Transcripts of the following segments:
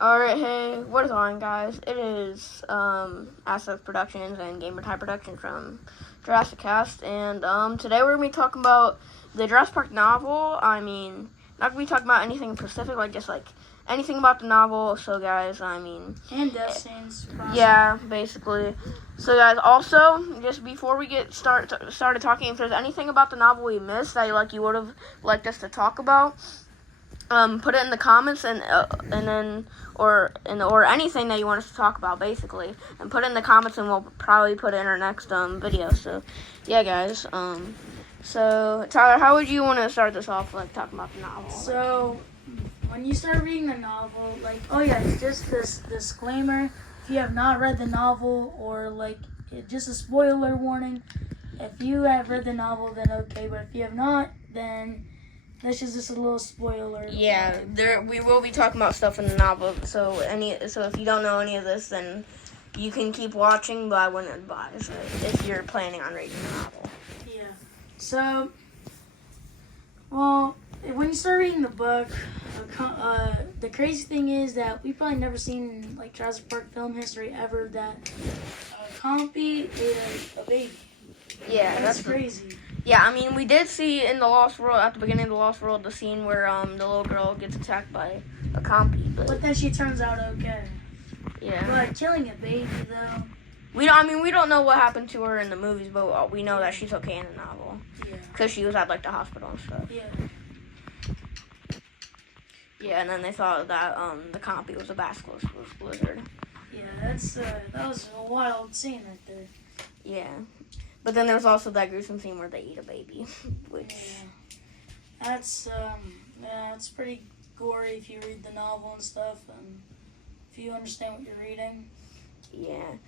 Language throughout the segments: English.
Alright, hey, what is on, guys? It is Asset Productions and Gamer Type Production from Jurassicast, and today we're going to be talking about the Jurassic Park novel. I mean, not going to be talking about anything specific, just anything about the novel. So, guys, And death scenes. Yeah, basically. So, guys, also, just before we get started talking, if there's anything about the novel we missed that you would have liked us to talk about, put it in the comments or anything that you want us to talk about, basically, and put it in the comments, and we'll probably put it in our next video. So, yeah, guys. So Tyler, how would you want to start this off, talking about the novel? So, when you start reading the novel, just this disclaimer: if you have not read the novel, or just a spoiler warning. If you have read the novel, then okay, but if you have not, then this is just a little spoiler. Yeah, we will be talking about stuff in the novel. So if you don't know any of this, then you can keep watching, but I wouldn't advise it if you're planning on reading the novel. Yeah. So, well, when you start reading the book, the crazy thing is that we've probably never seen in Jurassic Park film history ever that a compy ate a baby. Yeah, that's crazy. Yeah, I mean, we did see in The Lost World, at the beginning of The Lost World, the scene where the little girl gets attacked by a compy. But then she turns out okay. Yeah. But killing a baby, though. We don't know what happened to her in the movies, but we know that she's okay in the novel. Yeah. Because she was at, the hospital and stuff. Yeah. Yeah, and then they thought that the compy was a basilisk lizard. Yeah, that was a wild scene right there. Yeah. But then there was also that gruesome scene where they eat a baby, which... Yeah. It's pretty gory if you read the novel and stuff, and if you understand what you're reading. Yeah.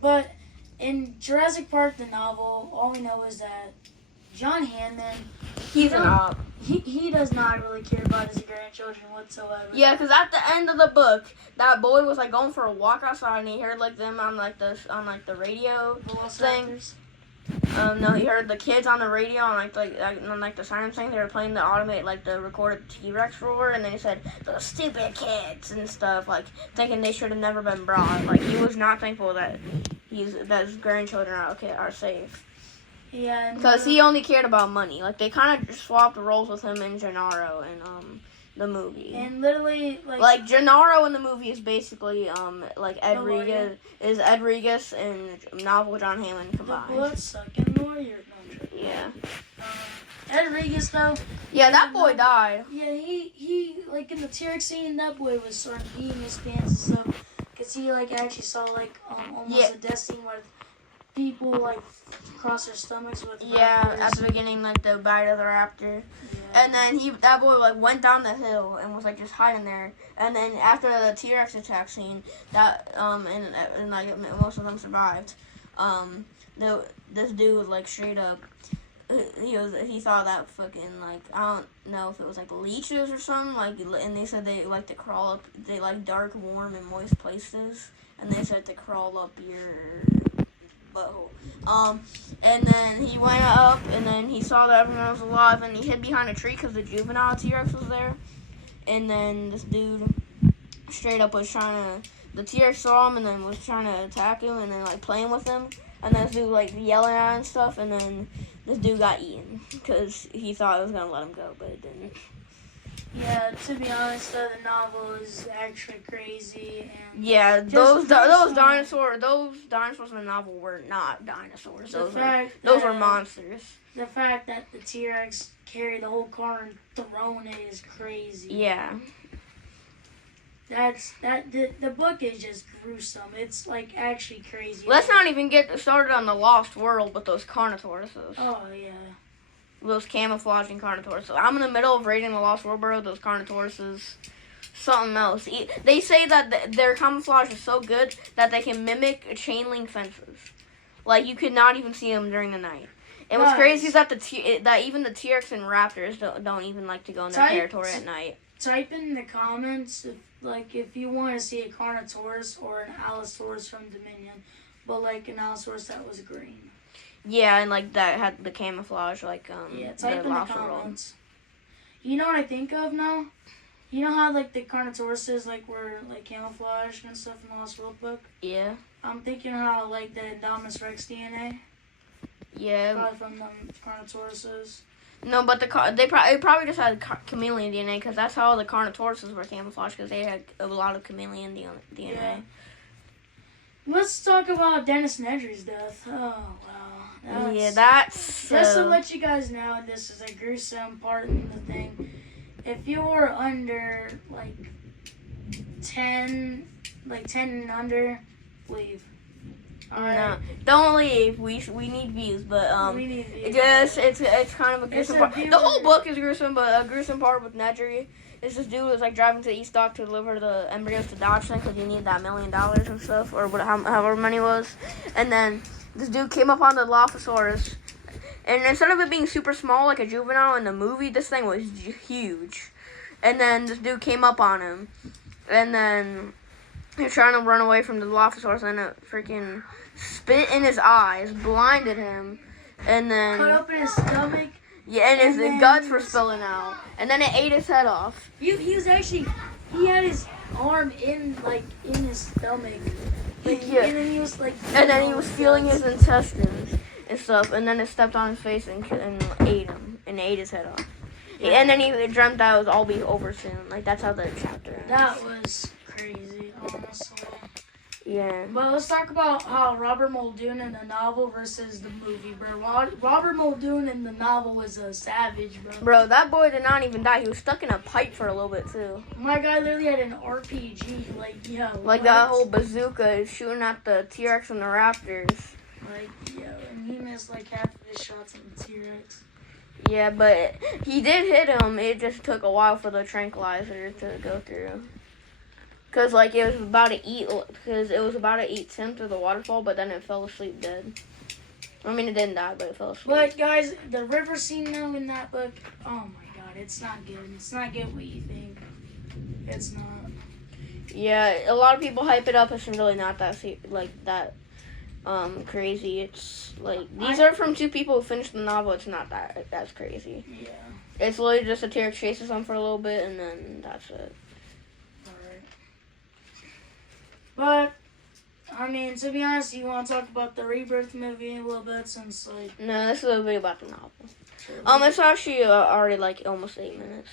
But in Jurassic Park, the novel, all we know is that John Hammond... He's an op. He does not really care about his grandchildren whatsoever. Yeah, because at the end of the book, that boy was going for a walk outside, and he heard them on the radio thing. No, he heard the kids on the radio on the siren thing. They were playing the automated the recorded T-Rex roar, and then he said those stupid kids and stuff, thinking they should have never been brought. He was not thankful that his grandchildren are safe. Yeah, because he only cared about money. They kind of swapped roles with him and Gennaro in the movie. And literally, Gennaro in the movie is basically Ed Regis and novel John Hammond combined. The blood-sucking lawyer. Yeah. Ed Regis, though. Yeah, that boy died. Yeah, he in the T-Rex scene, that boy was sort of peeing his pants and stuff, because he actually saw almost a death scene where people cross their stomachs with raptors. At the beginning, the bite of the raptor. Yeah. And then that boy went down the hill and was just hiding there. And then after the T-Rex attack scene, that and most of them survived. This dude straight up, he thought that fucking I don't know if it was leeches or something, and they said they like to crawl up, they like dark, warm, and moist places, and they said to crawl up your butthole. And then he went up, and then he saw that everyone was alive, and he hid behind a tree because the juvenile T-Rex was there. And then this dude straight up was the T-Rex saw him and then was trying to attack him and then playing with him. And then this dude yelling at him and stuff, and then this dude got eaten because he thought it was going to let him go, but it didn't. Yeah, to be honest, though, the novel is actually crazy. And yeah, those dinosaurs in the novel were not dinosaurs. Those were monsters. The fact that the T-Rex carried the whole car and thrown it is crazy. Yeah. The book is just gruesome. It's actually crazy. Let's not even get started on the Lost World with those Carnotaurus. Oh yeah. Those camouflaging Carnotaurus. So I'm in the middle of reading the Lost World, bro. Those Carnotaurus, something else. They say that their camouflage is so good that they can mimic chain link fences. You could not even see them during the night. And what's crazy is that that even the T-Rex and raptors don't even like to go in their territory at night. Type in the comments if you want to see a Carnotaurus or an Allosaurus from Dominion, but an Allosaurus that was green. Yeah, and that had the camouflage yeah, type in the comments. You know what I think of now? You know how like the Carnotauruses like were like camouflaged and stuff in the Lost World book? Yeah. I'm thinking how like the Indominus Rex DNA. Yeah. Probably from the Carnotauruses. No, but it probably just had chameleon DNA because that's how the Carnotauruses were camouflaged because they had a lot of chameleon DNA. Yeah. Let's talk about Dennis Nedry's death. Oh wow. That's just to let you guys know, this is a gruesome part in the thing. If you're under like 10 and under, leave. No, don't leave. We need views, but we need views. It's kind of a gruesome part. The whole book is gruesome, but a gruesome part with Nedry is this dude was like driving to East Dock to deliver the embryos to Dodgson because he needed that $1 million and stuff, or however money was, and then this dude came up on the Dilophosaurus, and instead of it being super small like a juvenile in the movie, this thing was huge, and then this dude came up on him, and then he was trying to run away from the Dilophosaurus, and it freaking spit in his eyes, blinded him, and then cut open his stomach. Yeah, and his guts were spilling out, and then it ate his head off. He had his arm in his stomach. Yeah. And then he was feeling his intestines and stuff, and then it stepped on his face and ate him, and ate his head off. Yeah. And then he dreamt that it would all be over soon. Like, that's how the chapter ends. That was crazy, honestly. Yeah. But let's talk about how Robert Muldoon in the novel versus the movie, bro. Robert Muldoon in the novel was a savage, bro. Bro, that boy did not even die. He was stuck in a pipe for a little bit, too. My guy literally had an RPG, Like, that whole bazooka shooting at the T-Rex and the Raptors. And he missed, half of his shots on the T-Rex. Yeah, but he did hit him. It just took a while for the tranquilizer to go through. Because, it was about to eat Tim through the waterfall, but then it fell asleep dead. I mean, it didn't die, but it fell asleep. But, guys, the river scene, though, in that book, oh, my God, it's not good. It's not good what you think. It's not. Yeah, a lot of people hype it up. It's really not that, crazy. It's, these are from two people who finished the novel. It's not that's crazy. Yeah. It's literally just a T-Rex chases them for a little bit, and then that's it. But, I mean, to be honest, you want to talk about the Rebirth movie a little bit since, No, this is a video about the novel. It's actually already, almost 8 minutes.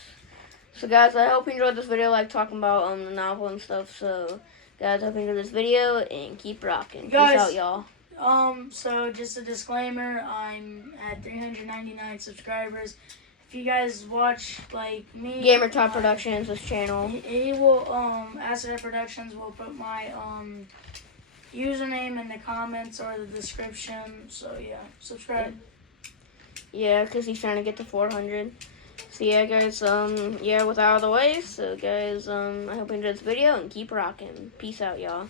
So, guys, I hope you enjoyed this video, talking about, the novel and stuff. So, guys, I hope you enjoyed this video, and keep rocking. Peace out, y'all. So, just a disclaimer, I'm at 399 subscribers. If you guys watch, me... Gamer Top Productions, this channel. He will, Acid Productions will put my, username in the comments or the description. So, yeah, subscribe. Yeah, because he's trying to get to 400. So, yeah, guys, with out of the way. So, guys, I hope you enjoyed this video, and keep rocking. Peace out, y'all.